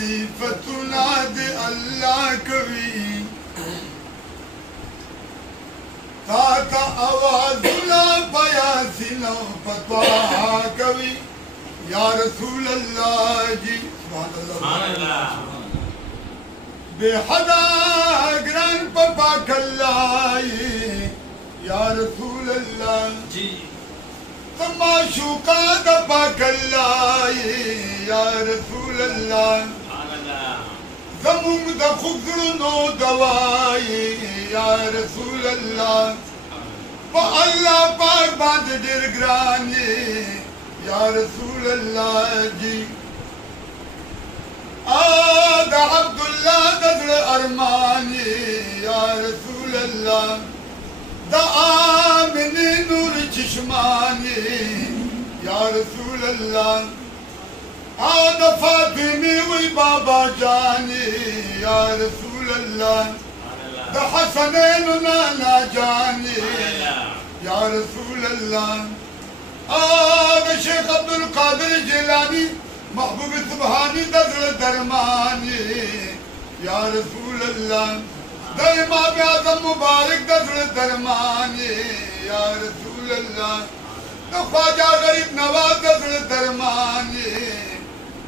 सिफतुना दे अल्लाह कवी ताता आवाज़ुला बयासिनो पतवा कवी या रसूल अल्लाह जी सुभान अल्लाह बेहदा ग्रान पपा कल्लाई या रसूल अल्लाह जी तमाशुका दपा कल्लाई या रसूल अल्लाह ज़मुम द खुगनो दवाई या रसूल अल्लाह व अल्लाह पाक बांध दिल ग्रानी या रसूल अल्लाह जी आगा अब्दुल्लाह दर अरमानी या रसूल अल्लाह द आमिनी नूर चश्मानी या रसूल अल्लाह आद फातिमी वही बाबा जानी या रसूल अल्लाह द हसनैन नाना जानी या रसूल अल्लाह आद शेख अब्दुल कादिर जिलानी महबूब सुबहानी दर दरमानी या रसूल अल्लाह द इमाम आज़म मुबारक दर दरमानी या रसूल अल्लाह द ख्वाजा गरीब नवाज दर दरमानी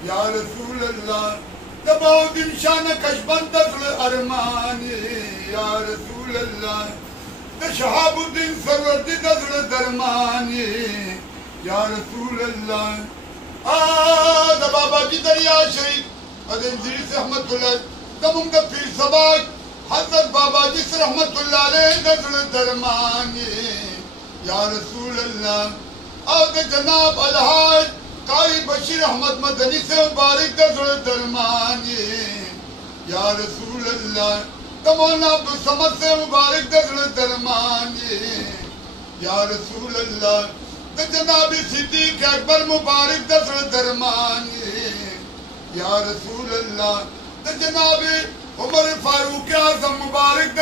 या रसूल अल्लाह दबाउद्दीन शान कशबंद अरमानी या रसूल अल्लाह द शहाबुद्दीन सरवर्दी दर दरमानी या रसूल अल्लाह द बाबा जी दरिया शरीफ अदम जी रहमतुल्लाह दमुम द पीर सबाक हजरत बाबा जी रहमतुल्लाह अलैह दर दरमानी या रसूल अल्लाह और द जनाब अलहाज कारी बशीर अहमद मदनी से मुबारक दर दरमानी या रसूल अल्लाह तमन्ना अब्दुल समद से मुबारक दर दरमानी या रसूल अल्लाह द जनाब सिद्दीक अकबर मुबारक दर दरमानी या रसूल अल्लाह द जनाब उमर फारूक आज़म मुबारक